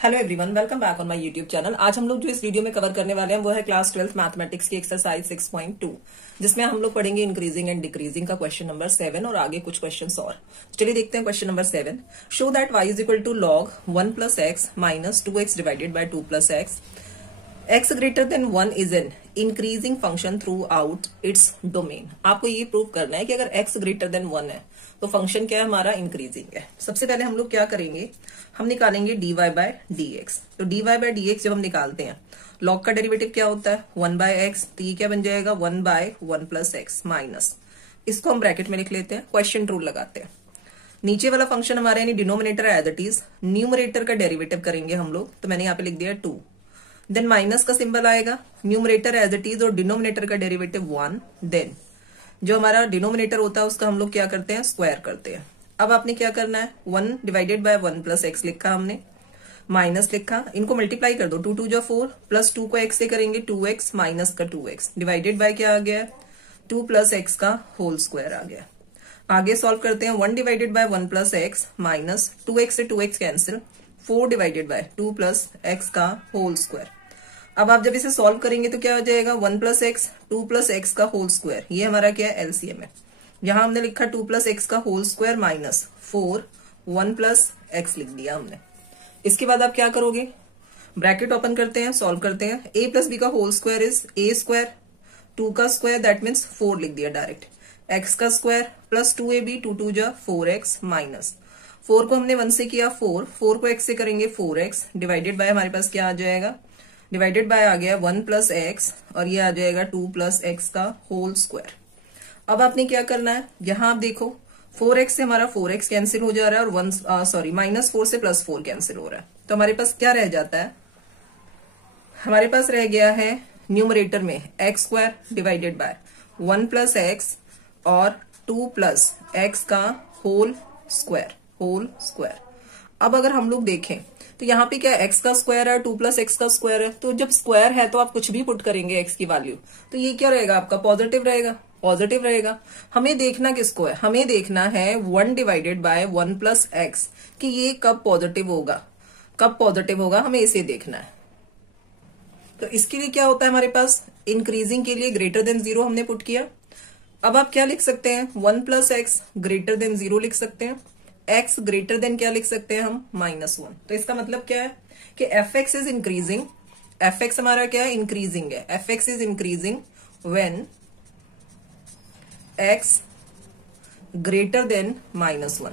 Hello everyone, welcome back on my YouTube channel. आज हम लोग जो इस वीडियो में कवर करने वाले हैं वो है क्लास 12th मैथमेटिक्स की एक्सरसाइज 6.2, जिसमें हम लोग पढ़ेंगे इंक्रीजिंग एंड डिक्रीजिंग का क्वेश्चन नंबर 7 और आगे कुछ क्वेश्चंस और। चलिए देखते हैं question number 7। Show that y is equal to log 1 plus x minus 2x divided by 2 plus x greater than 1 is an increasing function throughout its domain. आपको ये प्रूव करना है कि अगर x ग्रेटर देन 1 है तो function क्या है हमारा, इंक्रीजिंग है। सबसे पहले हम लोग क्या करेंगे, हम निकालेंगे dy बाय dx। तो dy बाय dx जब हम निकालते हैं, log का डेरिवेटिव क्या होता है 1 बाय एक्स, तो ये क्या बन जाएगा 1 बाय 1 प्लस एक्स माइनस, इसको हम ब्रैकेट में लिख लेते हैं, क्वेश्चन रूल लगाते हैं। नीचे वाला फंक्शन हमारे यानी denominator as it is, numerator का डेरिवेटिव करेंगे हम लोग, तो मैंने यहाँ पे लिख दिया 2। देन माइनस का सिंबल आएगा, न्यूमरेटर एज इट इज और डिनोमिनेटर का डेरिवेटिव 1। देन जो हमारा डिनोमिनेटर होता है उसका हम लोग क्या करते हैं, स्क्वायर करते हैं। अब आपने क्या करना है, 1 डिवाइडेड बाय 1 प्लस एक्स लिखा हमने, माइनस लिखा, इनको मल्टीप्लाई कर दो, 2 2 जा 4 प्लस 2 को एक्स से करेंगे 2x माइनस का 2x डिवाइडेड बाय क्या आ गया 2 प्लस एक्स का होल स्क्वायर आ गया। आगे सॉल्व करते हैं, 1 divided by 1 plus x minus 2x से 2x cancel, 4 divided by 2 plus x का होल स्क्वायर। अब आप जब इसे सॉल्व करेंगे तो क्या हो जाएगा 1 प्लस एक्स 2 प्लस एक्स का होल स्क्वायर, ये हमारा क्या है एलसीएम है। यहां हमने लिखा 2 प्लस एक्स का whole square minus 4 1 plus x लिख दिया हमने। इसके बाद आप क्या करोगे, ब्रैकेट ओपन करते हैं, सॉल्व करते हैं। a प्लस बी का whole square is a square, 2 का स्क्वायर दैट मीन्स 4 लिख दिया डायरेक्ट, x का स्क्वायर प्लस 2ab 2 2 जा 4x माइनस 4 को हमने 1 से किया 4 को x से करेंगे 4x डिवाइडेड बाय हमारे पास क्या आ जाएगा, डिवाइडेड बाय आ गया 1 प्लस एक्स और ये आ जाएगा 2 प्लस एक्स का होल स्क्वायर। अब आपने क्या करना है, यहां आप देखो 4x से हमारा 4x कैंसिल हो जा रहा है और माइनस 4 से प्लस 4 कैंसिल हो रहा है, तो हमारे पास क्या रह जाता है, हमारे पास रह गया है न्यूमरेटर में x square divided by 1 plus x और 2 प्लस एक्स का होल स्क्वायर। अब अगर हम लोग देखें तो यहाँ पे क्या x का स्क्वायर है 2 प्लस एक्स का स्क्वायर है, तो जब स्क्वायर है तो आप कुछ भी पुट करेंगे x की वैल्यू, तो ये क्या रहेगा आपका पॉजिटिव रहेगा। हमें देखना किसको है, हमें देखना है 1 डिवाइडेड बाय 1 प्लस एक्स कि ये कब पॉजिटिव होगा, हमें इसे देखना है। तो इसके लिए क्या होता है हमारे पास, इंक्रीजिंग के लिए ग्रेटर देन 0 हमने पुट किया। अब आप क्या लिख सकते हैं, 1 प्लस एक्स ग्रेटर देन 0 लिख सकते हैं, x ग्रेटर देन क्या लिख सकते हैं हम -1। तो इसका मतलब क्या है कि fx इज इंक्रीजिंग, fx हमारा क्या है इंक्रीजिंग है, fx is increasing when x greater than -1।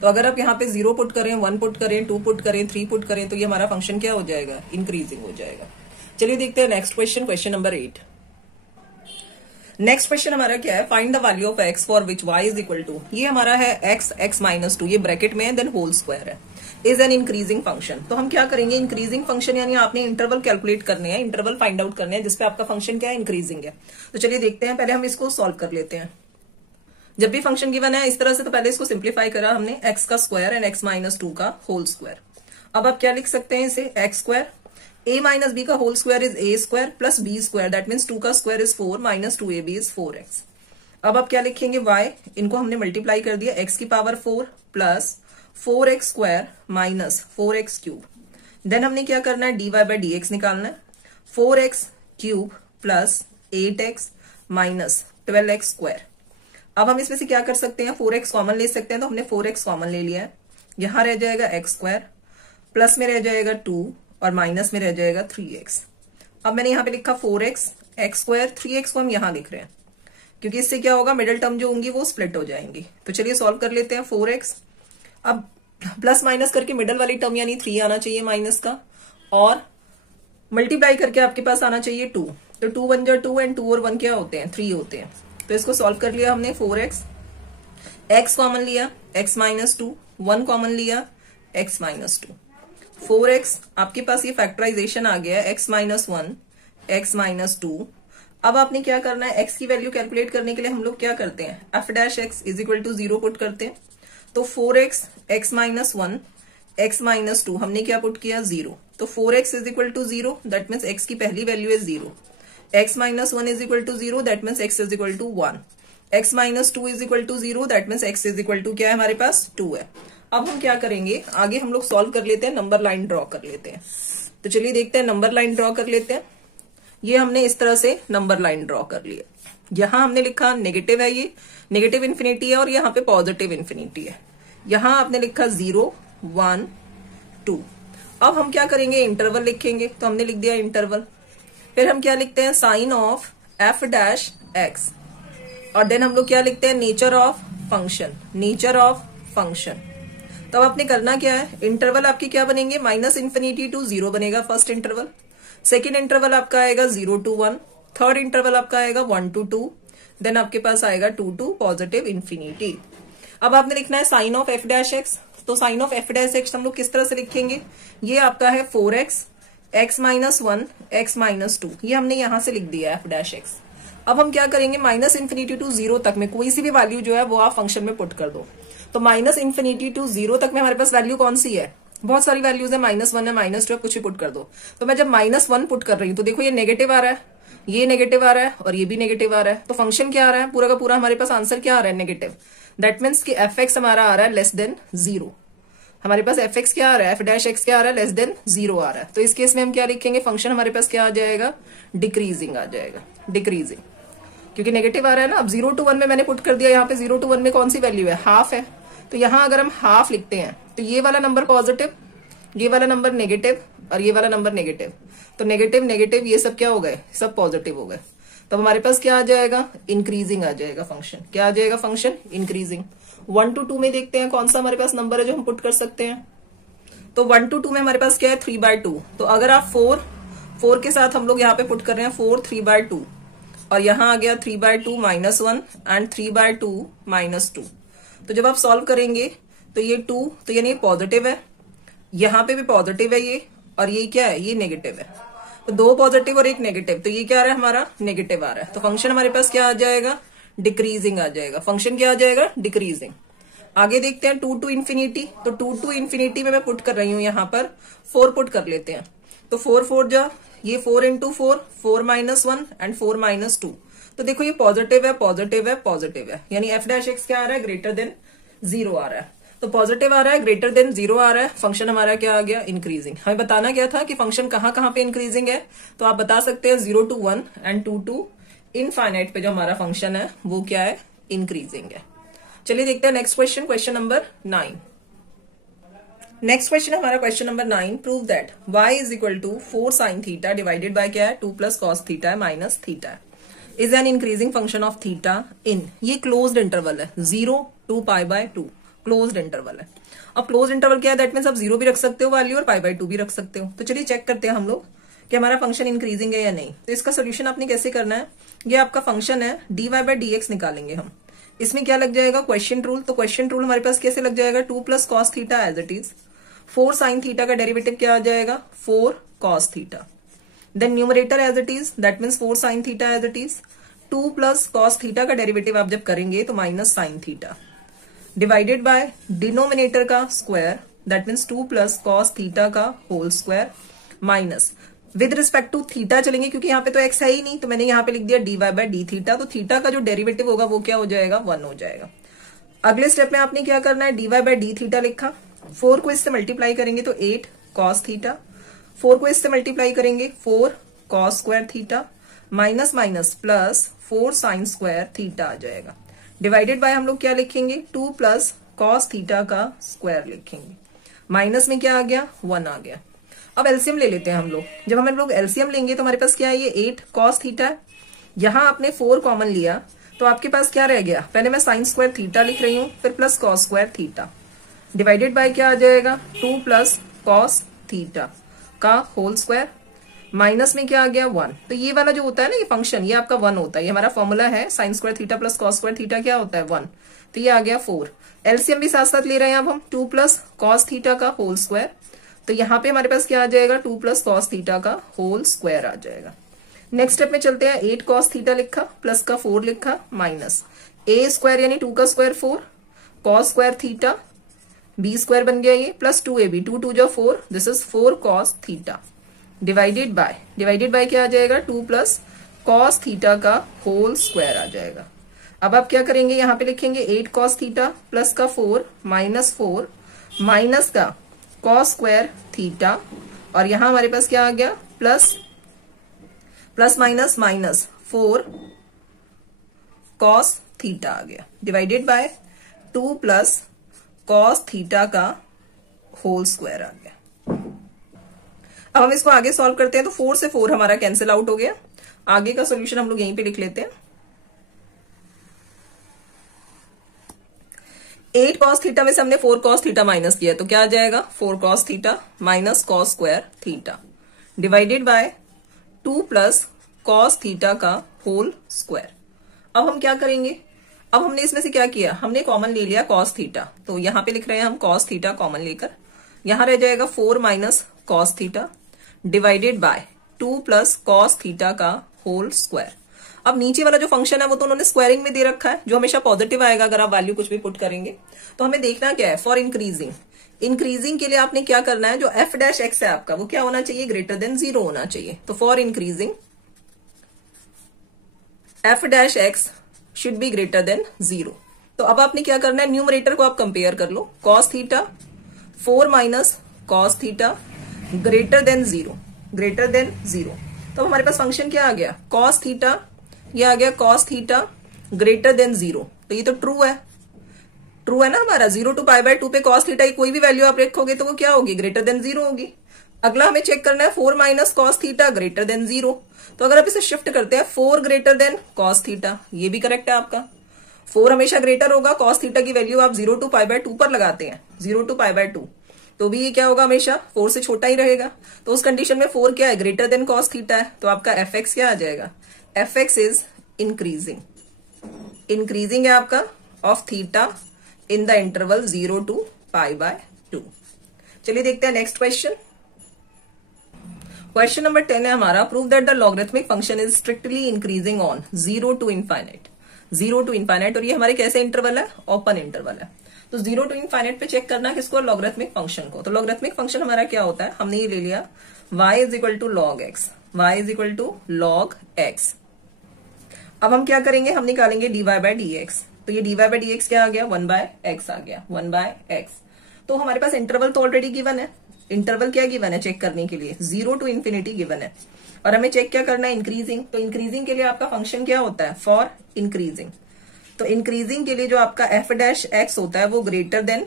तो अगर आप यहाँ पे 0 पुट करें, 1 पुट करें, 2 पुट करें, 3 पुट करें, तो ये हमारा फंक्शन क्या हो जाएगा, इंक्रीजिंग हो जाएगा। चलिए देखते हैं next question number 8। Next question हमारा क्या है, find the value of x for which y is equal to, ये हमारा है x माइनस 2, ये ब्रैकेट में है, देन होल स्क्वायर है, इज एन इंक्रीजिंग फंक्शन। तो हम क्या करेंगे, इंक्रीजिंग फंक्शन यानी आपने इंटरवल कैलकुलेट करने हैं, इंटरवल फाइंड आउट करने हैं जिसपे आपका फंक्शन क्या है, इंक्रीजिंग है। तो चलिए देखते हैं, पहले हम इसको सॉल्व कर लेते हैं। जब भी फंक्शन गिवन है इस तरह से, तो पहले इसको सिंप्लीफाई करा हमने, x का स्क्वायर एंड x माइनस 2 का होल स्क्वायर। अब आप क्या लिख सकते हैं इसे, x square a minus B का whole square is a square plus b square that means 2 का square is 4 minus 2ab is 4x। अब आप क्या लिखेंगे, y इनको हमने मल्टीप्लाई कर दिया, x की power 4 plus 4x square minus 4x cube. Then हमने क्या करना है, dy बाय dx निकालना है, 4x cube plus 8x minus 12x square. अब हम इसमें से क्या कर सकते हैं, 4x कॉमन ले सकते हैं, तो हमने 4x कॉमन ले लिया है, यहां रह जाएगा x स्क्वायर, प्लस में रह जाएगा 2 और माइनस में रह जाएगा 3x। अब मैंने यहाँ पे लिखा 4x x स्क्वायर, 3x को हम यहां लिख रहे हैं क्योंकि इससे क्या होगा, मिडिल टर्म जो होंगी वो स्प्लिट हो जाएंगी। तो चलिए सॉल्व कर लेते हैं 4x। अब प्लस माइनस करके मिडिल वाली टर्म यानी 3 आना चाहिए माइनस का, और मल्टीप्लाई करके आपके पास आना चाहिए 2। तो 2 1 जा 2 एंड 2 और 1 क्या होते हैं, 3 होते हैं। तो इसको सॉल्व कर लिया हमने, 4x x कॉमन लिया, x माइनस 2, 1 कॉमन लिया, x माइनस 2, 4x आपके पास ये फैक्टराइजेशन आ गया, x माइनस 1 x माइनस 2। अब आपने क्या करना है, x की वैल्यू कैलकुलेट करने के लिए हम लोग क्या करते हैं, f dash x is equal to 0 put करते हैं। तो 4x x minus 1 x minus 2 हमने क्या पुट किया 0, तो 4x is equal to 0 that means x की पहली वैल्यू है 0, x minus 1 is equal to 0 that means x is equal to 1, x minus 2 is equal to 0 that means x is equal to क्या है हमारे पास 2 है। अब हम क्या करेंगे, आगे हम लोग सॉल्व कर लेते हैं, नंबर लाइन ड्रॉ कर लेते हैं। तो चलिए देखते हैं, नंबर लाइन ड्रॉ कर लेते हैं। ये हमने इस तरह से नंबर लाइन ड्रॉ कर लिया। यहां हमने लिखा नेगेटिव है, ये नेगेटिव इन्फिनिटी है, और यहाँ पे पॉजिटिव इन्फिनिटी है। यहां आपने लिखा 0 1 2। अब हम क्या करेंगे, इंटरवल लिखेंगे। तो हमने लिख दिया इंटरवल। फिर हम क्या लिखते हैं, sign of F dash x, और देन हम लोग क्या लिखते हैं, nature of function, nature of function. तो अब आपने करना क्या है, इंटरवल आपकी क्या बनेंगे, माइनस इन्फिनिटी टू 0 बनेगा फर्स्ट इंटरवल। सेकेंड इंटरवल आपका आएगा 0 to 1। थर्ड इंटरवल आपका आएगा 1 to 2। देन आपके पास आएगा 2 to पॉजिटिव इन्फिनिटी। अब आपने लिखना है sign of F dash x. तो sine of F dash X हम लोग किस तरह से लिखेंगे, ये आपका है 4x x minus 1 x minus 2। ये हमने यहां से लिख दिया एफ डैश एक्स। अब हम क्या करेंगे, माइनस इन्फिनिटी टू 0 तक में कोई सी भी वैल्यू जो है वो आप फंक्शन में पुट कर दो। तो माइनस इन्फिनिटी टू 0 तक में हमारे पास वैल्यू कौन सी है, बहुत सारी वैल्यूज है, -1 है, -2 है, कुछ भी पुट कर दो। तो मैं जब -1 पुट कर रही हूँ तो देखो ये नेगेटिव आ रहा है, ये नेगेटिव आ रहा है, और ये भी नेगेटिव आ रहा है। तो फंक्शन क्या आ रहा है, पूरा का पूरा हमारे पास आंसर क्या आ रहा है, नेगेटिव। दैट मीन्स कि एफ एक्स हमारा आ रहा है लेस देन 0। हमारे पास एफ एक्स क्या आ रहा है, एफ डैश एक्स क्या आ रहा है, लेस देन 0 आ रहा है। तो इस केस में हम क्या लिखेंगे, फंक्शन हमारे पास क्या आ जाएगा, डिक्रीजिंग आ जाएगा, डिक्रीजिंग, क्योंकि नेगेटिव आ रहा है ना। अब 0 to 1 में मैंने पुट कर दिया, यहाँ पे 0 to 1 में कौन सी वैल्यू है, हाफ है। तो यहाँ अगर हम हाफ लिखते हैं तो ये वाला नंबर पॉजिटिव, ये वाला नंबर नेगेटिव, और ये वाला नंबर नेगेटिव। तो नेगेटिव नेगेटिव ये सब क्या हो गए, सब पॉजिटिव हो गए। तब हमारे पास क्या आ जाएगा, इंक्रीजिंग आ जाएगा फंक्शन। क्या आ जाएगा फंक्शन, इंक्रीजिंग। 1 to 2 में देखते हैं कौन सा हमारे पास नंबर है जो हम पुट कर सकते हैं। तो 1 to 2 में हमारे पास क्या है, 3/2। तो अगर आप 4 के साथ हम लोग यहाँ पे पुट कर रहे हैं 4 3/2, और यहाँ आ गया 3/2 -1 एंड 3/2 -2। तो जब आप सॉल्व करेंगे तो ये 2, तो यानी पॉजिटिव है, यहाँ पे भी पॉजिटिव है ये, और ये क्या है, ये नेगेटिव है। तो 2 पॉजिटिव और 1 नेगेटिव, तो ये क्या आ रहा है, हमारा नेगेटिव आ रहा है। तो फंक्शन हमारे पास क्या आ जाएगा, डिक्रीजिंग आ जाएगा। फंक्शन क्या आ जाएगा, डिक्रीजिंग। आगे देखते हैं 2 to इन्फिनिटी। तो 2 to इन्फिनिटी में मैं पुट कर रही हूं, यहाँ पर 4 पुट कर लेते हैं। तो 4 4 जा, ये 4 into 4, 4 -1 एंड 4 -2। तो देखो ये पॉजिटिव है, पॉजिटिव है, पॉजिटिव है, यानी एफ डैश एक्स क्या आ रहा है, ग्रेटर देन 0 आ रहा है। तो पॉजिटिव आ रहा है, ग्रेटर देन 0 आ रहा है, फंक्शन हमारा क्या आ गया, इंक्रीजिंग। हमें बताना क्या था कि फंक्शन कहां कहां पे इंक्रीजिंग है। तो आप बता सकते हैं 0 to 1 एंड 2 to इनफाइनाइट पे जो हमारा फंक्शन है वो क्या है, इंक्रीजिंग है। चलिए देखते हैं next question, question number 9। Next question है हमारा question number 9। Prove that y is equal to 4 sin theta divided by क्या है, 2 + cos थीटा है minus theta is an increasing function of theta in, ये क्लोज्ड इंटरवल है, 0 to π/2 closed interval है। अब closed interval क्या है, दैट मीन्स आप 0 भी रख सकते हो वैल्यू और π/2 भी रख सकते हो। तो चलिए चेक करते हैं हम लोग कि हमारा फंक्शन इंक्रीजिंग है या नहीं। तो इसका सोल्यूशन आपने कैसे करना है, ये आपका फंक्शन है, dy/dx निकालेंगे हम। इसमें क्या लग जाएगा, क्वेश्चन रूल। तो क्वेश्चन रूल हमारे पास कैसे लग जाएगा, 2 + cos theta as it is, 4 sin थीटा का डेरिवेटिव क्या आ जाएगा, 4 cos theta. Then numerator as it is, that means 4 sin theta as it is. 2 + cos theta का डेरिवेटिव आप जब करेंगे तो minus sin theta, divided by denominator का square, that means 2 + cos theta का whole square, minus with respect to theta चलेंगे क्योंकि यहाँ पे तो x है ही नहीं, तो मैंने यहाँ पे लिख दिया dy/d थीटा। तो थीटा का जो डेरिवेटिव होगा वो क्या हो जाएगा, 1 हो जाएगा। अगले स्टेप में आपने क्या करना है, dy/d थीटा लिखा, 4 को इससे मल्टीप्लाई करेंगे तो 8 cos थीटा, 4 को इससे मल्टीप्लाई करेंगे 4 cos square theta, minus minus plus 4 sin square theta आ जाएगा। डिवाइडेड बाय हम लोग क्या लिखेंगे, 2 + cos थीटा का स्क्वायर लिखेंगे, माइनस में क्या आ गया, 1 आ गया। अब एलसीएम ले लेते हैं हम लोग। जब हम लोग एलसीएम लेंगे तो हमारे पास क्या है, ये 8 cos थीटा है, यहां आपने 4 कॉमन लिया तो आपके पास क्या रह गया, पहले मैं sin स्क्वायर थीटा लिख रही हूं, फिर plus cos square theta, divided by क्या आ जाएगा, 2 + cos थीटा का होल स्क्वायर, माइनस में क्या आ गया, 1। तो ये वाला जो होता है ना, ये फंक्शन, ये आपका 1 होता है। ये हमारा फॉर्मूला है, sin square theta + cos square theta क्या होता है, 1। तो ये आ गया 4। एलसीएम भी साथ साथ ले रहे हैं अब हम, 2 + cos थीटा का होल स्क्वायर। तो यहाँ पे हमारे पास क्या आ जाएगा, 2 + cos थीटा का होल स्क्वायर आ जाएगा। नेक्स्ट स्टेप में चलते हैं, 8 cos थीटा लिखा, प्लस का 4 लिखा, माइनस a स्क्वायर यानी 2 का square 4 cos square theta, b square बन गया ये, प्लस 2ab, 2 2 जा 4, this is 4 cos theta, divided by क्या आ जाएगा, 2 + cos थीटा का होल स्क्वायर आ जाएगा। अब आप क्या करेंगे, यहाँ पे लिखेंगे 8 cos थीटा प्लस का 4 माइनस 4 माइनस का कॉस स्क्वायर थीटा, और यहां हमारे पास क्या आ गया, plus minus minus 4 cos theta आ गया, divided by 2 plus cos theta का होल स्क्वायर आ गया। अब हम इसको आगे सॉल्व करते हैं, तो 4 से 4 हमारा कैंसिल आउट हो गया। आगे का सॉल्यूशन हम लोग यहीं पे लिख लेते हैं। 8 कॉस थीटा में से हमने 4 कॉस थीटा माइनस किया, तो क्या आ जाएगा, 4 cos theta minus cos square theta, divided by 2 plus cos theta का होल स्क्वायर। अब हम क्या करेंगे, अब हमने इसमें से क्या किया, हमने कॉमन ले लिया कॉस थीटा, तो यहां पे लिख रहे हैं हम कॉस थीटा कॉमन लेकर, यहां रह जाएगा 4 minus cos theta divided by 2 plus cos theta का होल स्क्वायर। अब नीचे वाला जो फंक्शन है वो तो उन्होंने स्क्वायरिंग में दे रखा है, जो हमेशा पॉजिटिव आएगा अगर आप वैल्यू कुछ भी पुट करेंगे। तो हमें देखना क्या है, फॉर इंक्रीजिंग, इंक्रीजिंग के लिए आपने क्या करना है, जो एफ डैश एक्स है आपका वो क्या होना चाहिए, ग्रेटर देन 0 होना चाहिए। तो for increasing F dash x should be greater than 0। तो अब आपने क्या करना है, न्यूमरेटर को आप कंपेयर कर लो, cos theta 4 minus cos theta greater than 0, greater than 0। तो हमारे पास फंक्शन क्या आ गया, कॉस थीटा, ये आ गया कॉस थीटा ग्रेटर देन 0। तो ये तो ट्रू है, ट्रू है ना हमारा, 0 to π/2 पे कॉस थीटा की कोई भी वैल्यू आप रखोगे तो वो क्या होगी, ग्रेटर देन 0 होगी। अगला हमें चेक करना है 4 minus cos theta greater than 0। तो अगर आप इसे शिफ्ट करते हैं 4 ग्रेटर देन कॉस थीटा, ये भी करेक्ट है आपका, 4 हमेशा ग्रेटर होगा, कॉस थीटा की वैल्यू आप 0 to π/2 पर लगाते हैं, 0 to π/2, तो भी ये क्या होगा, हमेशा 4 से छोटा ही रहेगा। तो उस कंडीशन में 4 क्या है, ग्रेटर देन कॉस थीटा है, तो आपका एफ एक्स क्या आ जाएगा, F x is increasing, increasing है आपका of theta in the interval 0 to π/2। चलिए देखते हैं नेक्स्ट क्वेश्चन। क्वेश्चन नंबर 10 है हमारा, prove that the logarithmic function is strictly increasing on 0 to infinite, 0 to infinite, और ये हमारे कैसे इंटरवल है, ओपन इंटरवल है। तो 0 to इनफाइनाइट पे चेक करना किसको, लॉगरिथमिक फंक्शन को। तो लॉगरिथमिक फंक्शन हमारा क्या होता है, हमने ये ले लिया y is equal to log x, y is equal to log x. अब हम क्या करेंगे, हम निकालेंगे dy/dx। तो ये dy/dx क्या आ गया, 1/x आ गया, 1/x। तो हमारे पास इंटरवल तो ऑलरेडी गिवन है, इंटरवल क्या गिवन है चेक करने के लिए, 0 to इन्फिनिटी गिवन है, और हमें चेक क्या करना है, इंक्रीजिंग। तो इंक्रीजिंग के लिए आपका फंक्शन क्या होता है, फॉर इंक्रीजिंग। तो इंक्रीजिंग के लिए जो आपका एफ डैश एक्स होता है वो ग्रेटर देन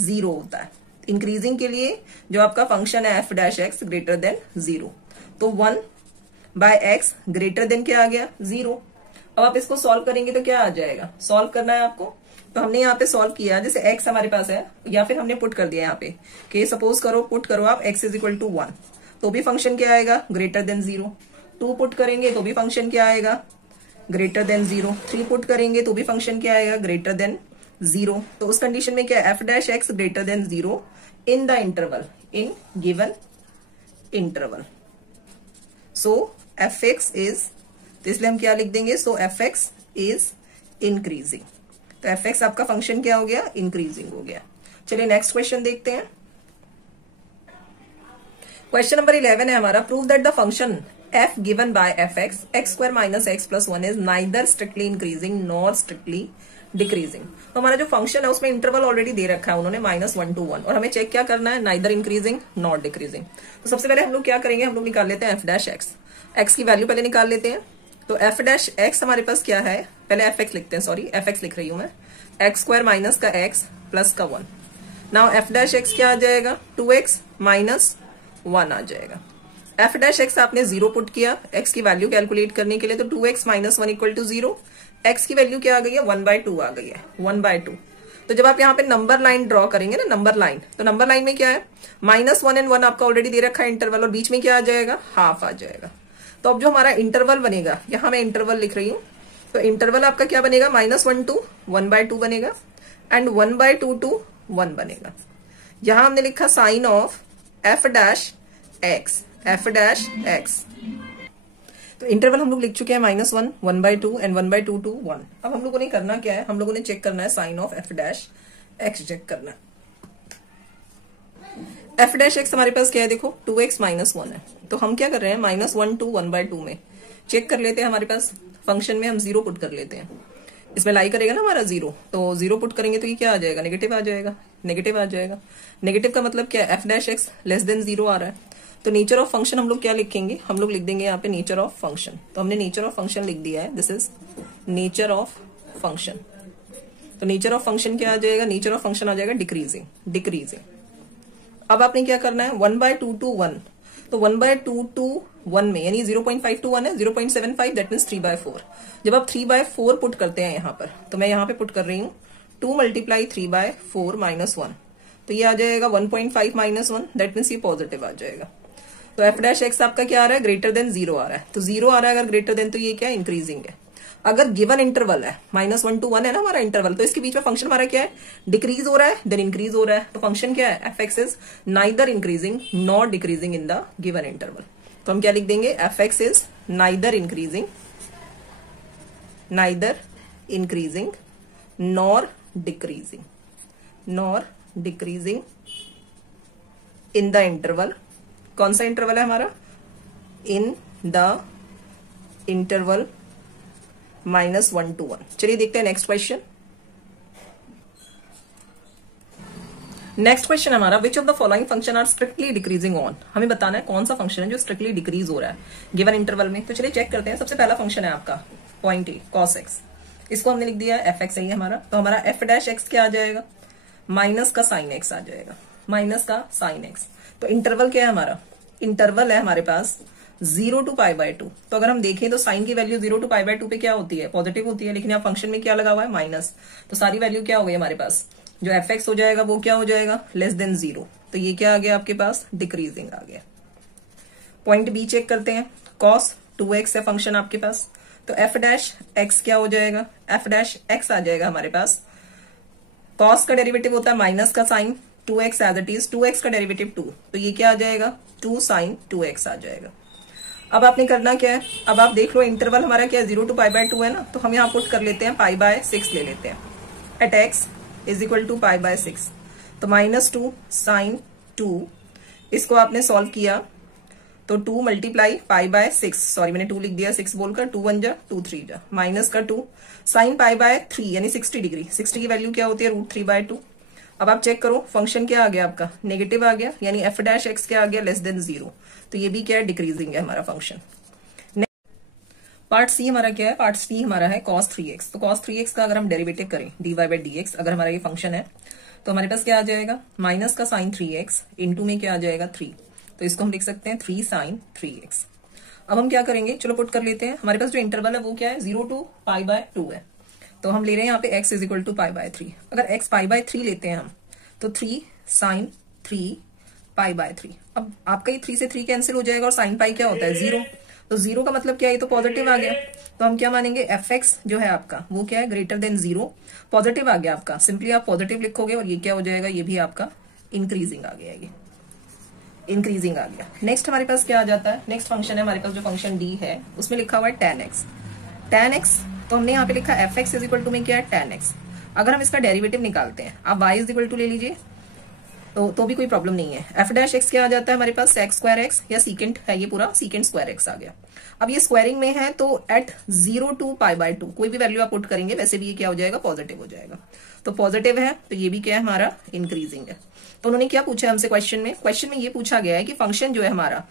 0 होता है। इंक्रीजिंग के लिए जो आपका फंक्शन है F dash x greater than 0, तो 1/x ग्रेटर देन क्या आ गया, 0। अब आप इसको सॉल्व करेंगे तो क्या आ जाएगा, सॉल्व करना है आपको, तो हमने यहाँ पे सॉल्व किया, जैसे x हमारे पास है, या फिर हमने पुट कर दिया यहाँ पे कि सपोज करो, पुट करो आप x इज इक्वल टू 1, तो भी फंक्शन क्या आएगा, ग्रेटर देन 0। 2 पुट करेंगे तो भी फंक्शन क्या आएगा, ग्रेटर देन 0। 3 पुट करेंगे तो भी फंक्शन क्या आएगा, ग्रेटर देन 0। तो उस कंडीशन में क्या, F dash x greater than 0 in the interval, in given interval. So F x is, तो इसलिए हम क्या लिख देंगे, सो एफ एक्स इज इंक्रीजिंग। तो एफ एक्स आपका फंक्शन क्या हो गया, इंक्रीजिंग हो गया। चलिए नेक्स्ट क्वेश्चन देखते हैं। क्वेश्चन नंबर 11 है हमारा, prove that the function f given by fx x square minus x plus 1 is neither strictly increasing nor strictly decreasing। तो हमारा जो फंक्शन है उसमें इंटरवल ऑलरेडी दे रखा है उन्होंने -1 to 1, और हमें चेक क्या करना है, neither increasing nor decreasing। तो सबसे पहले हम लोग क्या करेंगे, हम लोग निकाल लेते हैं f डैश x, x की वैल्यू पहले निकाल लेते हैं। तो f डैश x हमारे पास क्या है, पहले f x लिखते हैं, सॉरी f x लिख रही हूं मैं, x स्क्वायर माइनस का x प्लस का 1। नाउ f डैश x क्या आ जाएगा, 2x माइनस 1 आ जाएगा। एफ डैश एक्स आपने 0 पुट किया x की वैल्यू कैलकुलेट करने के लिए, तो 2x minus 1 equal to 0। x की वैल्यू क्या आ गई है, 1/2 आ गई है, 1/2। तो जब आप यहाँ पे नंबर लाइन ड्रॉ करेंगे ना, नंबर लाइन, तो नंबर लाइन में क्या है, -1 and 1 आपका ऑलरेडी दे रखा है इंटरवल, और बीच में क्या आ जाएगा, हाफ आ जाएगा। तो अब जो हमारा इंटरवल बनेगा, यहाँ मैं इंटरवल लिख रही हूँ, तो इंटरवल आपका क्या बनेगा, -1 to 1/2 बनेगा, एंड 1/2 to 1 बनेगा। यहां हमने लिखा sign of F dash x, F dash x. तो इंटरवल हम लोग लिख चुके हैं -1, 1/2 एंड 1/2 to 1। अब हम लोगों ने करना क्या है, हम लोगों ने चेक करना है sign of F dash x, check करना है। एफ डैश एक्स हमारे पास क्या है, देखो 2x माइनस 1 है, तो हम क्या कर रहे हैं, -1 to 1/2 में चेक कर लेते हैं। हमारे पास फंक्शन में हम 0 पुट कर लेते हैं, इसमें लाई करेगा ना हमारा 0, तो 0 पुट करेंगे तो ये क्या आ जाएगा, नेगेटिव आ जाएगा, नेगेटिव आ जाएगा। नेगेटिव का मतलब क्या है, F dash x less than 0 आ रहा है। तो नेचर ऑफ फंक्शन हम लोग क्या लिखेंगे, हम लोग लिख देंगे यहाँ पे नेचर ऑफ फंक्शन। तो हमने नेचर ऑफ फंक्शन लिख दिया है, this is nature of function. तो नेचर ऑफ फंक्शन क्या आ जाएगा, नेचर ऑफ फंक्शन आ जाएगा डिक्रीजिंग, डिक्रीजिंग। अब आपने क्या करना है, 1/2 to 1, तो 1/2 to 1 में यानी 0.5 to 1 है 0.75, दैट मीन्स 3/4। जब आप 3/4 पुट करते हैं यहाँ पर, तो मैं यहाँ पे पुट कर रही हूँ 2 × 3/4 - 1, तो ये आ जाएगा 1.5 - 1, दैट मीन्स ये पॉजिटिव आ जाएगा। तो एफ डैश एक्स आपका क्या आ रहा है, ग्रेटर देन 0 आ रहा है। तो 0 आ रहा है अगर ग्रेटर देन, तो ये क्या है, इंक्रीजिंग है। अगर गिवन इंटरवल है -1 to 1 है ना हमारा इंटरवल, तो इसके बीच में फंक्शन हमारा क्या है, डिक्रीज हो रहा है देन इंक्रीज हो रहा है। तो फंक्शन क्या है, F x is neither increasing nor decreasing in the given interval. तो हम क्या लिख देंगे, F x is neither increasing nor decreasing in the interval. कौन सा इंटरवल है हमारा, इन द इंटरवल -1 to 1। चलिए देखते हैं नेक्स्ट क्वेश्चन। नेक्स्ट क्वेश्चन हमारा, which of the following function are strictly decreasing on. हमें बताना है कौन सा फंक्शन है जो स्ट्रिक्टली डिक्रीज हो रहा है गिवन इंटरवल में। तो चलिए चेक करते हैं। सबसे पहला फंक्शन है आपका पॉइंट ए कॉस एक्स, इसको हमने लिख दिया है एफ एक्स है हमारा। तो हमारा एफ डैश एक्स क्या आ जाएगा, माइनस का साइन एक्स आ जाएगा, माइनस का साइन एक्स। तो इंटरवल क्या है हमारा, इंटरवल है हमारे पास 0 to π/2। तो अगर हम देखें तो साइन की वैल्यू 0 to π/2 पे क्या होती है, पॉजिटिव होती है, लेकिन यहाँ फंक्शन में क्या लगा हुआ है, माइनस। तो सारी वैल्यू क्या हो गई हमारे पास, जो एफ एक्स हो जाएगा वो क्या हो जाएगा, लेस देन 0। तो ये क्या आ गया आपके पास, डिक्रीजिंग आ गया। पॉइंट बी चेक करते हैं, cos 2x है फंक्शन आपके पास। तो एफ डैश एक्स क्या हो जाएगा, एफ डैश एक्स आ जाएगा हमारे पास, cos का डेरिवेटिव होता है माइनस का sign 2x as it is, 2x का डेरिवेटिव 2, तो ये क्या आ जाएगा, 2 sin 2x आ जाएगा। अब आपने करना क्या है, अब आप देख लो इंटरवल हमारा क्या है, 0 to π/2 है ना, तो हम यहाँ पुट कर लेते हैं π/6 ले लेते हैं, at x is equal to π/6। तो -2 sin 2, इसको आपने सॉल्व किया तो 2 × π/6, सॉरी मैंने 2 लिख दिया 6 बोलकर, 2 1 जा 2 3 जा, माइनस का 2 sin π/3 यानी 60 डिग्री, 60 की वैल्यू क्या होती है, √3/2। अब आप चेक करो फंक्शन क्या आ गया आपका, नेगेटिव आ गया, यानी एफ डैश एक्स क्या आ गया, लेस देन 0। तो ये भी क्या है, डिक्रीजिंग है हमारा फंक्शन। पार्ट सी हमारा क्या है, पार्ट सी हमारा है cos 3x। तो cos 3x का अगर हम डेरिवेटिव करें dy/dx, अगर हमारा ये फंक्शन है तो हमारे पास क्या आ जाएगा, माइनस का साइन 3x इंटू में क्या आ जाएगा 3, तो इसको हम लिख सकते हैं 3 sin 3x। अब हम क्या करेंगे, चलो पुट कर लेते हैं। हमारे पास जो इंटरवल है वो क्या है, 0 to π/2 है, तो हम ले रहे हैं यहाँ पे x इज इक्वल टू π/3। अगर x π/3 लेते हैं हम, तो 3 sin 3 π/3। अब आपका ये 3 से 3 कैंसिल हो जाएगा और साइन पाई क्या होता है, 0। तो 0 का मतलब क्या है, ये तो पॉजिटिव आ गया। तो हम क्या मानेंगे, एफ एक्स जो है आपका वो क्या है, ग्रेटर देन 0, पॉजिटिव आ गया आपका, सिंपली आप पॉजिटिव लिखोगे और ये क्या हो जाएगा, ये भी आपका इंक्रीजिंग आ गया, ये इंक्रीजिंग आ गया। नेक्स्ट हमारे पास क्या आ जाता है, नेक्स्ट फंक्शन है हमारे पास जो फंक्शन डी है, उसमें लिखा हुआ है tan x। tan x तो हमने यहाँ पे लिखा F x is equal to में क्या है, tan x। अगर हम इसका डेरिवेटिव निकालते हैं, आप y इज इक्वल टू ले लीजिए, तो भी कोई प्रॉब्लम नहीं है। एफ डैश एक्स क्या आ जाता है हमारे पास, sec स्क्वायर एक्स, या सीकेंट है ये पूरा, सीकेंट स्क्वायर एक्स आ गया। अब ये स्क्वायरिंग में है, तो एट 0 to π/2 कोई भी वैल्यू आप पुट करेंगे, वैसे भी ये क्या हो जाएगा, पॉजिटिव हो जाएगा। तो पॉजिटिव है तो ये भी क्या है हमारा, इंक्रीजिंग है। तो उन्होंने क्या पूछा हमसे क्वेश्चन में ये पूछा गया है कि फंक्शन जो है हमारा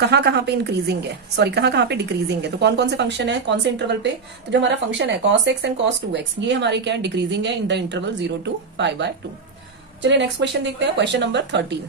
कहाँ पे इंक्रीजिंग है, सॉरी कहाँ पे डिक्रीजिंग है। तो कौन कौन से फंक्शन है, कौन से इंटरवल पे, तो जो हमारा फंक्शन है cos x and cos 2x, ये हमारे क्या है, डिक्रीजिंग है इन द इंटरवल 0 to π/2। चलिए नेक्स्ट क्वेश्चन देखते हैं, क्वेश्चन नंबर 13।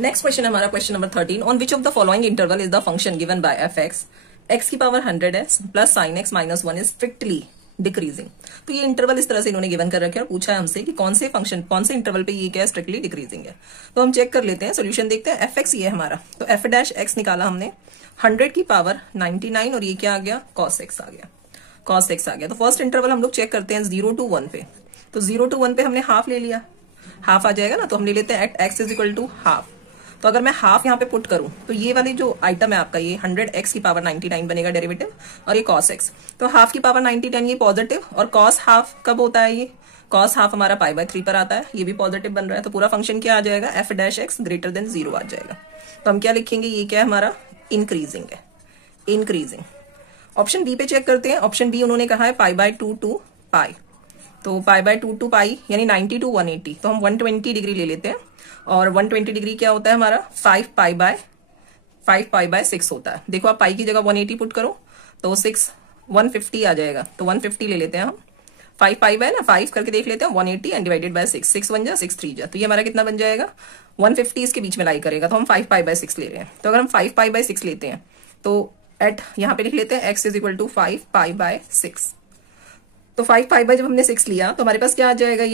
नेक्स्ट क्वेश्चन हमारा question number 13, on which of the following interval is the function given by F x, x की पावर 100 है plus sine x minus 1 is strictly decreasing. तो ये interval इस तरह से इन्होंने गिवन कर रखा है और पूछा है हमसे कि कौन से फंक्शन, कौन से इंटरवल पे ये क्या है, स्ट्रिक्टली डिक्रीजिंग है। तो हम चेक कर लेते हैं, सोल्यूशन देखते हैं। एफ एक्स ये है हमारा, तो एफ डैश एक्स निकाला हमने 100 की पावर 99 और ये क्या आ गया, cos x आ गया, cos x आ गया। तो फर्स्ट इंटरवल हम लोग चेक करते हैं 0 to 1 पे। तो 0 to 1 पे हमने हाफ ले लिया, हाफ आ जाएगा ना, तो हम ले लेते हैं at x is equal to half. तो अगर मैं हाफ यहाँ पे पुट करूं तो ये वाली जो आइटम है आपका, ये 100x की पावर 99 बनेगा डेरिवेटिव, और ये cos x। तो हाफ की पावर 99 ये पॉजिटिव, और cos हाफ कब होता है, ये cos हाफ हमारा π/3 पर आता है, ये भी पॉजिटिव बन रहा है। तो पूरा फंक्शन क्या आ जाएगा, F dash x greater than 0 आ जाएगा। तो हम क्या लिखेंगे, ये क्या है हमारा, इंक्रीजिंग है, इंक्रीजिंग। ऑप्शन बी पे चेक करते हैं। ऑप्शन बी उन्होंने कहा है π/2 to π, तो पाई बाय 2 टू पाई यानी 90 टू 180, तो हम 120 डिग्री ले लेते हैं। और 120 डिग्री क्या होता है हमारा 5 पाई बाय 6 होता है। देखो आप पाई की जगह 180 पुट करो तो 150 आ जाएगा, तो 150 ले लेते हैं हम। 5 पाई बाय ना 5 करके देख लेते हैं 180 एंड डिवाइडेड बाय 6, 6 1 जा 6 3 जा, तो ये हमारा कितना बन जाएगा 150 इसके बीच में लाई करेगा, तो हम 5 पाई बाय 6 ले रहे हैं। तो अगर हम 5 पाई बाय 6 लेते हैं तो एट यहाँ पे लिख लेते हैं x is equal to 5 pi by 6। तो 5 पाई बाय जब हमने 6 लिया तो हमारे पास क्या आ जाएगा,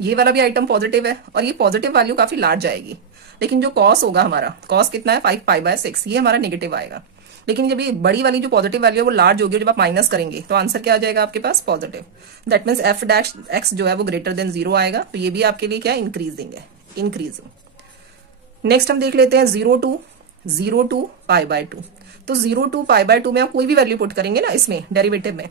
ये वाला भी आइटम पॉजिटिव है और ये पॉजिटिव वैल्यू काफी लार्ज आएगी, लेकिन जो कॉस होगा हमारा कॉस कितना है 5 पाई बाय 6, ये हमारा नेगेटिव आएगा। लेकिन जब ये बड़ी वाली जो पॉजिटिव वैल्यू है वो लार्ज होगी, जब आप माइनस करेंगे तो आंसर क्या आ जाएगा आपके पास positive. That means F dash X जो है वो ग्रेटर देन 0 आएगा, तो ये भी आपके लिए क्या इंक्रीजिंग है, इंक्रीजिंग। नेक्स्ट हम देख लेते हैं 0 टू पाई बाय 2। तो 0 टू पाई बाय 2 में आप कोई भी वैल्यू पुट करेंगे ना इसमें डेरिवेटिव में,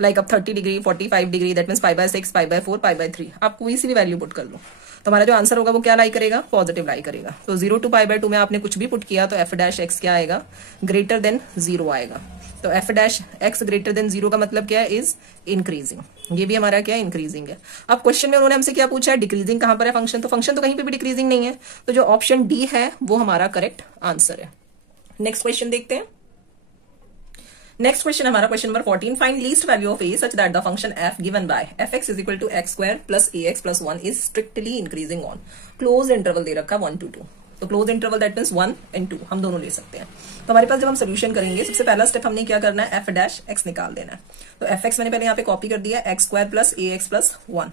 लाइक अब 30 degree 45 degree, that means pi by 6 pi by 4 pi by 3, आप कोई सी भी वैल्यू पुट कर लो तो हमारा जो आंसर होगा वो क्या लाई करेगा पॉजिटिव लाई करेगा। तो 0 टू पाई बाय 2 में आपने कुछ भी पुट किया तो एफ डैश एक्स क्या आएगा ग्रेटर देन 0 आएगा। तो F dash x greater than 0 का मतलब क्या है इज इंक्रीजिंग, ये भी हमारा क्या इंक्रीजिंग है। अब क्वेश्चन में उन्होंने हमसे क्या पूछा है डिक्रीजिंग कहां पर है फंक्शन, तो फंक्शन तो कहीं पे भी डिक्रीजिंग नहीं है, तो जो ऑप्शन डी है वो हमारा करेक्ट आंसर है। नेक्स्ट क्वेश्चन देखते हैं। नेक्स्ट क्वेश्चन हमारा question number 14, find least value of A such that the function F given by F x is equal to X square plus A X plus 1 is strictly increasing on close interval दे रखा 1 to 2। तो close interval that means 1 and 2 हम दोनों ले सकते हैं। तो हमारे पास जब हम सोल्यूशन करेंगे सबसे पहला स्टेप हमने क्या करना है एफ डैश एक्स निकाल देना है। तो एफ एक्स मैंने पहले यहाँ पे कॉपी कर दिया X square plus A X plus 1।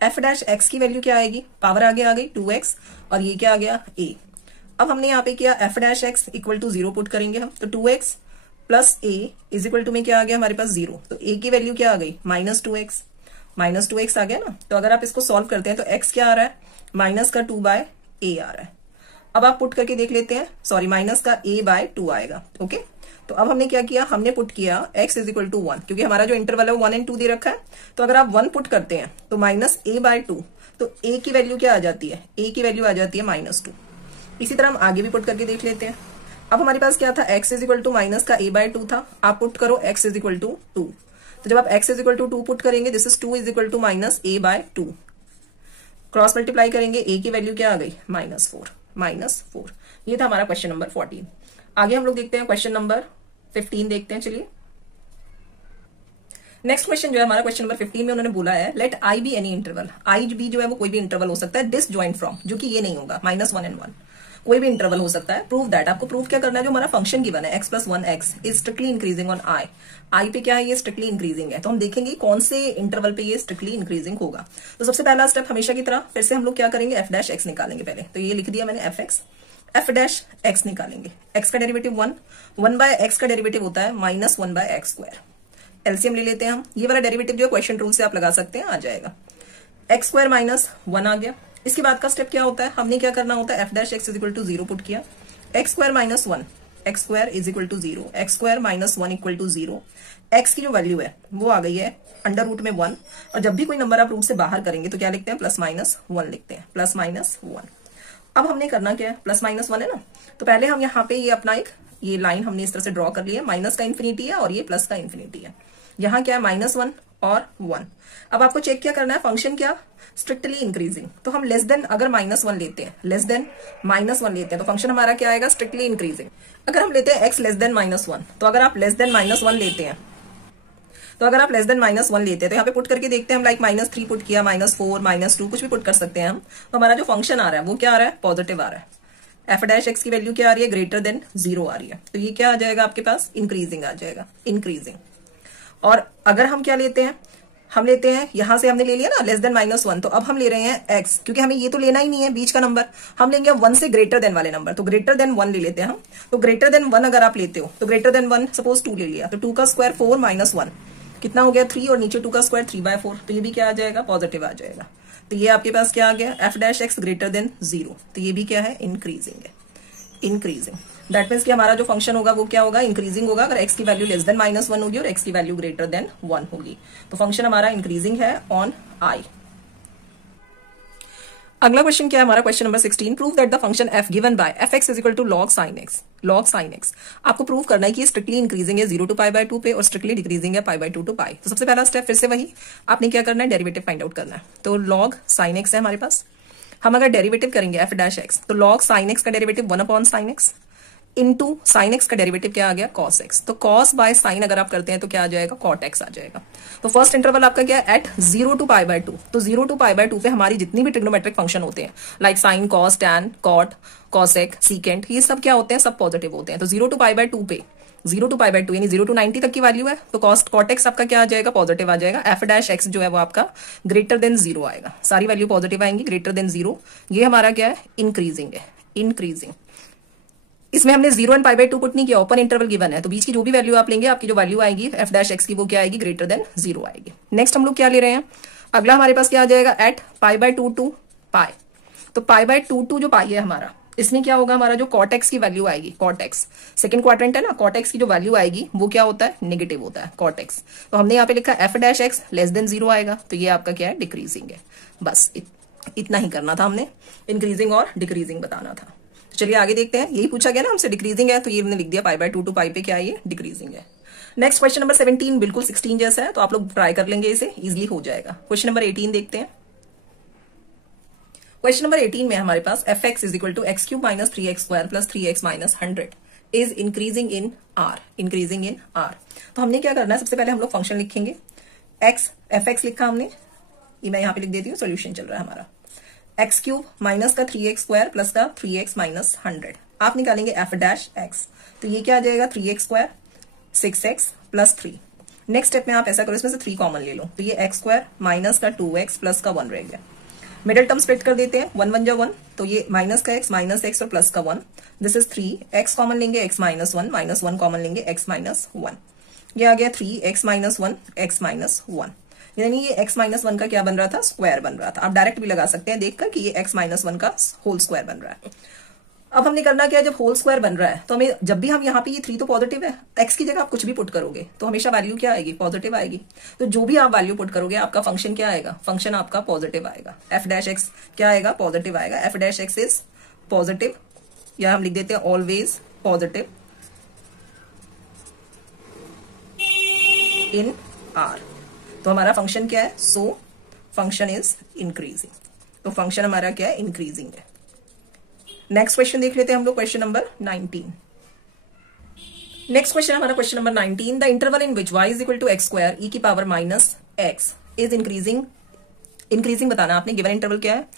F dash X की वैल्यू क्या आएगी, पावर आगे आ गई 2x और ये क्या आ गया a। अब हमने यहाँ पे किया F dash x equal to 0 put करेंगे हम, तो 2x plus a is equal to में क्या आ गया हमारे पास 0, तो a की वैल्यू क्या आ गई -2x आ गया ना। तो अगर आप इसको सॉल्व करते हैं तो x क्या आ रहा है माइनस का 2 बाय a आ रहा है। अब आप पुट करके देख लेते हैं, सॉरी माइनस का a बाय 2 आएगा। ओके, तो अब हमने क्या किया, हमने पुट किया x इज इक्वल टू 1, क्योंकि हमारा जो इंटरवल है वो 1 and 2 दे रखा है। तो अगर आप 1 पुट करते हैं तो माइनस a बाय 2, तो a की वैल्यू क्या आ जाती है, a की वैल्यू आ जाती है -2। इसी तरह हम आगे भी पुट करके देख लेते हैं। अब हमारे पास क्या था x is equal to minus का a बाय 2 था, आप पुट करो x इज इक्वल टू 2। तो जब आप x is equal to 2 put करेंगे this is 2 is equal to minus a by 2, cross multiply करेंगे a की वैल्यू क्या आ गई -4। ये था हमारा क्वेश्चन नंबर 14। आगे हम लोग देखते हैं क्वेश्चन नंबर 15 देखते हैं। चलिए नेक्स्ट क्वेश्चन जो है हमारा क्वेश्चन नंबर 15 में उन्होंने बोला है let I be any interval, I भी जो है वो कोई भी इंटरवल हो सकता है डिसजॉइंट फ्रॉम, जो कि ये नहीं होगा -1 and 1, कोई भी इंटरवल हो सकता है। प्रूव दैट, आपको प्रूव क्या करना है, जो हमारा फंक्शन गिवन है x plus 1x is strictly increasing on I पे क्या है ये स्ट्रिक्टली इंक्रीजिंग है। तो हम देखेंगे कौन से इंटरवल पे ये स्ट्रिक्टली इंक्रीजिंग होगा। तो सबसे पहला स्टेप हमेशा की तरह फिर से हम लोग क्या करेंगे एफ डैश एक्स निकालेंगे पहले, तो ये लिख दिया मैंने एफ डैश एक्स निकालेंगे। एक्स का डेरिवेटिव 1 बाय एक्स का डेरिवेटिव होता है -1 बाय एक्स स्क्वायर। एलसीएम ले लेते हैं हम, ये वाला डेरिवेटिव जो है क्वेश्चन रूल से आप लगा सकते हैं आ जाएगा, एक्स स्क्वायर -1 आ गया। इसके बाद का स्टेप क्या होता है, हमने क्या करना होता है F dash X is equal to 0 put किया, X square -1 X square is equal to 0, X square -1 equal to 0। X की जो वैल्यू है वो आ गई है अंडर रूट में 1, और जब भी कोई नंबर आप रूट से बाहर करेंगे तो क्या लिखते हैं +-1 लिखते हैं, +-1। अब हमने करना क्या है, +-1 है ना, तो पहले हम यहाँ पे ये अपना ये लाइन हमने इस तरह से ड्रॉ कर लिया, माइनस का इन्फिनिटी है और ये प्लस का इन्फिनिटी है। यहाँ क्या है -1 और 1। अब आपको चेक क्या करना है, फंक्शन क्या स्ट्रिक्टली इंक्रीजिंग, तो हम लेस देन अगर -1 लेते हैं, लेस देन -1 लेते हैं तो फंक्शन हमारा क्या आएगा स्ट्रिक्टली इंक्रीजिंग। अगर हम लेते हैं x लेस देन -1, तो अगर आप लेस देन -1 लेते हैं तो यहाँ पे पुट करके देखते हैं हम, लाइक -3 पुट किया, -4 -2 कुछ भी पुट कर सकते हैं हम। तो हमारा जो फंक्शन आ रहा है वो क्या आ रहा है पॉजिटिव आ रहा है, एफ डैश एक्स की वैल्यू क्या आ रही है ग्रेटर देन 0 आ रही है, तो ये क्या आ जाएगा आपके पास इंक्रीजिंग आ जाएगा, इंक्रीजिंग। और अगर हम क्या लेते हैं, हम लेते हैं यहां से हमने ले लिया ना लेस देन -1, तो अब हम ले रहे हैं x, क्योंकि हमें ये तो लेना ही नहीं है बीच का नंबर, हम लेंगे 1 से ग्रेटर देन वाले नंबर, तो ग्रेटर देन 1 ले लेते हैं हम। तो ग्रेटर देन 1 अगर आप लेते हो तो ग्रेटर देन 1 सपोज 2 ले लिया, तो 2 का स्क्वायर 4 -1 कितना हो गया 3, और नीचे 2 का स्क्वायर 3/4, तो ये भी क्या आ जाएगा पॉजिटिव आ जाएगा। तो ये आपके पास क्या आ गया F dash x greater than 0, तो ये भी क्या है इंक्रीजिंग है, इंक्रीजिंग। दैट मीन्स कि हमारा जो फंक्शन होगा वो क्या होगा इंक्रीजिंग होगा, अगर x की वैल्यू लेस देन -1 होगी और x की वैल्यू ग्रेटर देन 1 होगी, तो फंक्शन हमारा इंक्रीजिंग है ऑन i। अगला क्वेश्चन क्या है हमारा, question number 16, prove that the function f given by fx is equal to log sin x, log sin x। आपको प्रूव करना है कि स्ट्रिक्टली इंक्रीजिंग है 0 to पाई बाय 2 पे और स्ट्रिक्टली डिक्रीजिंग है पाई बाय 2 to पाई। तो सबसे पहला स्टेप फिर से वही, आपने क्या करना है, डेरिवेटिव फाइंड आउट करना है। तो log sin x है हमारे पास, हम अगर डेरिवेटिव करेंगे f डैश x, तो log sin x का derivative 1 upon sin x into sine x का डेरिवेटिव क्या आ गया, cos x। तो cos बाय साइन अगर आप करते हैं तो क्या आ जाएगा, cot x आ जाएगा। तो फर्स्ट इंटरवल आपका क्या है, एट 0 to पाई बाय 2। तो 0 to पाई बाय 2 पे हमारी जितनी भी ट्रिग्नोमेट्रिक फंक्शन होते हैं like sine, cos, tan, cot, cosec, secant, ये सब क्या होते हैं, सब पॉजिटिव होते हैं। तो 0 to पाई बाय 2 पे 0 to पाई बाय 2 यानी 0 to 90 तक की वैल्यू है, तो cot x आपका क्या आ जाएगा, पॉजिटिव आ जाएगा। f डैश x जो है वो आपका ग्रेटर देन 0 आएगा, सारी वैल्यू पॉजिटिव आएंगी, ग्रेटर देन 0। ये हमारा क्या है, इंक्रीजिंग है, इंक्रीजिंग। इसमें हमने 0 एंड पाई बाय 2 पुट नहीं किया, ओपन इंटरवल गिवन है, तो बीच की जो भी वैल्यू आप लेंगे, आपकी जो वैल्यू आएगी f डैश x की वो क्या आएगी, ग्रेटर देन 0 आएगी। नेक्स्ट हम लोग क्या ले रहे हैं, अगला हमारे पास क्या आ जाएगा, एट पाई बाय 2 टू पाई। तो पाई बाय 2 टू जो पाई है हमारा, इसमें क्या होगा, हमारा जो cot x की वैल्यू आएगी, cot x सेकंड क्वाड्रेंट है ना, cot x की जो वैल्यू आएगी वो क्या होता है, नेगेटिव होता है cot x। तो हमने यहाँ पे लिखा f dash x less than 0 आएगा, तो ये आपका क्या है, डिक्रीजिंग है। बस इतना ही करना था हमने, इंक्रीजिंग और डिक्रीजिंग बताना था। चलिए आगे देखते हैं, यही पूछा गया ना हमसे, डिक्रीजिंग है तो ये हमने लिख दिया पाई बाय 2 टू पाई पे क्या है, ये डिक्रीजिंग है। नेक्स्ट क्वेश्चन नंबर 17 बिल्कुल 16 जैसा है, तो आप लोग ट्राई कर लेंगे, इसे इजीली हो जाएगा। क्वेश्चन नंबर 18 देखते हैं। क्वेश्चन नंबर 18 में हमारे पास fx is equal to x cube minus 3x square plus 3x minus 100 is increasing in r, increasing in r। तो हमने क्या करना है, सबसे पहले हम लोग फंक्शन लिखेंगे, x fx लिखा हमने, ये मैं यहाँ पे लिख देती हूँ, सोल्यूशन चल रहा है हमारा, एक्स क्यूब माइनस का 3x स्क्वायर प्लस का 3x माइनस 100। आप निकालेंगे f डैश x, तो ये क्या आ जाएगा, 3x square 6x plus 3। Next step में आप ऐसा करो, इसमें से 3 कॉमन ले लो, तो ये x स्क्वायर माइनस का 2x प्लस का 1 रह गया। मिडिल टर्म स्प्लिट कर देते हैं, 1 1 जा 1, तो ये माइनस का x और प्लस का 1, दिस इज 3। x कॉमन लेंगे x माइनस 1, माइनस 1 कॉमन लेंगे x माइनस 1, ये आ गया 3x माइनस 1 x माइनस 1। यानी ये x माइनस 1 का क्या बन रहा था, स्क्वायर बन रहा था। आप डायरेक्ट भी लगा सकते हैं देखकर कि ये x माइनस 1 का होल स्क्वायर बन रहा है। अब हमने करना क्या, जब होल स्क्वायर बन रहा है तो हमें, जब भी हम यहाँ पे ये 3 तो पॉजिटिव है, x की जगह आप कुछ भी पुट करोगे तो हमेशा वैल्यू क्या आएगी, पॉजिटिव आएगी। तो जो भी आप वैल्यू पुट करोगे आपका फंक्शन क्या आएगा, फंक्शन आपका पॉजिटिव आएगा। f डैश x क्या आएगा, पॉजिटिव आएगा। f dash x is positive, या हम लिख देते हैं ऑलवेज पॉजिटिव इन r। तो हमारा फंक्शन क्या है, सो फंक्शन इज इंक्रीजिंग। तो फंक्शन हमारा क्या है, इंक्रीजिंग है। नेक्स्ट क्वेश्चन देख लेते हैं हम लोग, क्वेश्चन नंबर 19। नेक्स्ट क्वेश्चन हमारा question number 19, the interval in which y is equal to X square E की power minus X is increasing. Increasing बताना आपने, गिवन इंटरवल क्या है,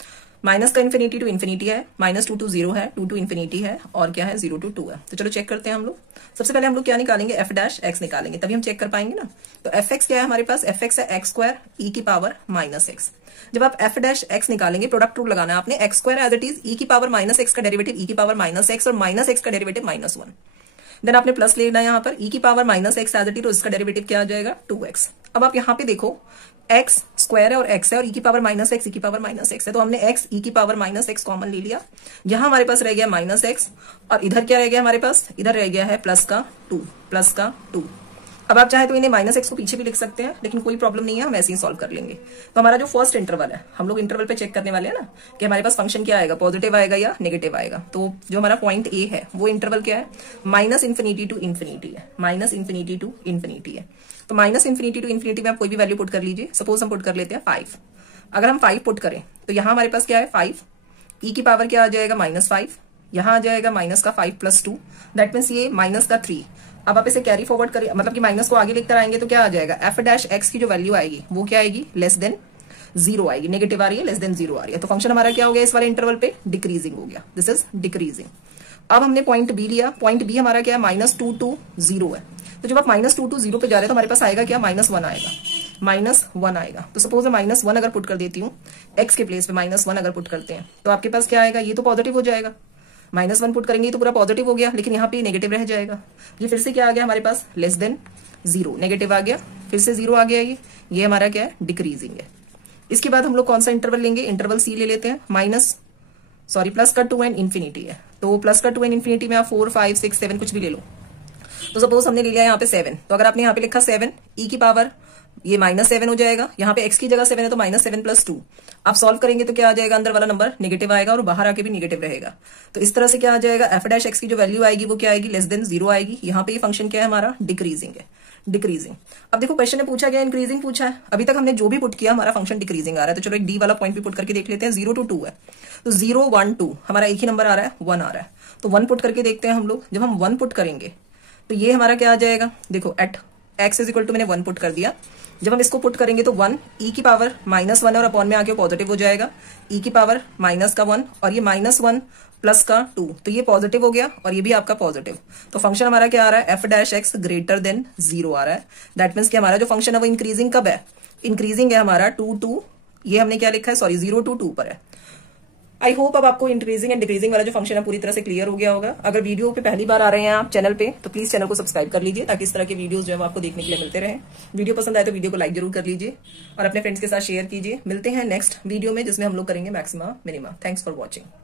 माइनस का इन्फिनिटी टू इन्फिनिटी है, माइनस 2 to 0 है, 2 to infinity है, और क्या है 0 to 2 है। तो चलो चेक करते हैं हम लोग। सबसे पहले हम लोग क्या निकालेंगे, f डैश x निकालेंगे, तभी हम चेक कर पाएंगे ना। तो fx क्या है हमारे पास, fx है एक्स स्क्वायर ई की पावर माइनस एक्स। जब आप f डैश x निकालेंगे, प्रोडक्ट रूल लगाना है आपने, X square as it is E की पावर माइनस एक्स का डेरिवेटिव ई की पावर माइनस एक्स और माइनस एक्स का डेरिवेटिव माइनस 1। देन आपने प्लस लेना है यहाँ पर, ई की power minus X as it is, तो इसका डेरिवेटिव क्या आ जाएगा 2x। अब आप यहाँ पे देखो, एक्स स्क्वायर है और एक्स है और ई की पावर माइनस एक्स, ई की पावर माइनस एक्स है, तो हमने एक्स ई की पावर माइनस एक्स कॉमन ले लिया। यहाँ हमारे पास रह गया माइनस एक्स, और इधर क्या रह गया हमारे पास, इधर रह गया है प्लस का 2, प्लस का 2। अब आप चाहे तो इन्हें माइनस एक्स को पीछे भी लिख सकते हैं, लेकिन कोई प्रॉब्लम नहीं है, हम ऐसे ही सॉल्व कर लेंगे। तो हमारा जो फर्स्ट इंटरवल है, हम लोग इंटरवल पे चेक करने वाले हैं ना कि हमारे पास फंक्शन क्या आएगा, पॉजिटिव आएगा या नेगेटिव आएगा। तो जो हमारा पॉइंट ए है वो इंटरवल क्या है, माइनस इन्फिनिटी टू इन्फिनिटी है, माइनस इन्फिनिटी टू इन्फिनिटी है। तो माइनस इन्फिनिटी टू इन्फिनिटी में आप कोई भी वैल्यू पुट कर लीजिए। सपोज हम पुट कर लेते हैं 5। अगर हम 5 पुट करें तो यहाँ हमारे पास क्या है 5, ई की पावर क्या आ जाएगा -5, यहाँ आ जाएगा माइनस का 5 + 2, दैट मीन्स ये माइनस का 3। अब आप इसे कैरी फॉरवर्ड करिए, मतलब कि माइनस को आगे लेकर आएंगे तो क्या आ जाएगा, f डैश x की जो वैल्यू आएगी वो क्या आएगी, लेस देन 0 आएगी। नेगेटिव आ रही है, लेस देन 0 आ रही है, तो फंक्शन हमारा क्या हो गया इस वाले इंटरवल पे, डिक्रीजिंग हो गया, दिस इज डिक्रीजिंग। अब हमने पॉइंट बी लिया, पॉइंट बी हमारा क्या है, -2 to 0 है। तो जब आप -2 to 0 पे जा रहे हैं तो हमारे पास आएगा क्या, -1 आएगा, -1 आएगा। तो सपोज मैं -1 अगर पुट कर देती हूँ, x के प्लेस पे -1 अगर पुट करते हैं तो आपके पास क्या आएगा, ये तो पॉजिटिव हो जाएगा। -1 पुट करेंगे तो पूरा पॉजिटिव हो गया, लेकिन यहाँ पे नेगेटिव रह जाएगा। ये फिर से क्या आ गया हमारे पास, लेस देन 0, नेगेटिव आ गया, फिर से 0 आ गया, ये हमारा क्या है, डिक्रीजिंग है। इसके बाद हम लोग कौन सा इंटरवल लेंगे, इंटरवल सी ले लेते हैं, प्लस का 2 एंड इन्फिनिटी है। तो प्लस का 2 एंड इन्फिनिटी में आप 4, 5, 6, 7 कुछ भी ले लो। तो सपोज हमने ले लिया यहाँ पे 7, तो अगर आपने यहाँ पे लिखा 7 ई की पावर ये -7 हो जाएगा। यहाँ पे x की जगह 7 है तो -7 + 2। आप सॉल्व करेंगे तो क्या आ जाएगा, अंदर वाला नंबर नेगेटिव आएगा और बाहर आके भी नेगेटिव रहेगा। तो इस तरह से क्या आ जाएगा, f' की जो वैल्यू आएगी वो क्या आएगी, <0 आएगी। यहाँ पे ये फंक्शन क्या है हमारा, डिक्रीजिंग है, डिक्रीजिंग। अब देखो क्वेश्चन में पूछा गया इंक्रीजिंग पूछा है, अभी तक हमने जो भी पुट किया हमारा फंक्शन डिक्रीजिंग आ रहा है। तो चलो एक डी वाला पॉइंट भी पुट करके देख लेते हैं। 0 to 2 है तो 0 1 2 हमारा एक ही नंबर आ रहा है, 1 आ रहा है। तो 1 पुट करके देखते हैं हम लोग। जब हम 1 पुट करेंगे तो ये हमारा क्या आ जाएगा, देखो एट x = मैंने 1 पुट कर दिया। जब हम इसको पुट करेंगे तो 1 e की पावर -1 और अपॉन में आके पॉजिटिव हो जाएगा, e की पावर -1 और ये -1 प्लस का 2, तो ये पॉजिटिव हो गया और ये भी आपका पॉजिटिव। तो फंक्शन हमारा क्या आ रहा है, f' greater than 0 आ रहा है। दैट मीन्स कि हमारा जो फंक्शन है वो इंक्रीजिंग कब है, इंक्रीजिंग है हमारा 2 to, ये हमने क्या लिखा है, सॉरी 0 to 2 पर है। आई होप अब आपको इंक्रीजिंग एंड डिक्रीजिंग वाला जो फंक्शन है पूरी तरह से क्लियर हो गया होगा। अगर वीडियो पे पहली बार आ रहे हैं आप चैनल पे तो प्लीज चैनल को सब्सक्राइब कर लीजिए, ताकि इस तरह के वीडियोस जो है आपको देखने के लिए मिलते रहे। वीडियो पसंद आए तो वीडियो को लाइक जरूर कर लीजिए और अपने फ्रेंड्स के साथ शेयर कीजिए। मिलते हैं नेक्स्ट वीडियो में जिसमें हम लोग करेंगे maxima minima. Thanks for watching.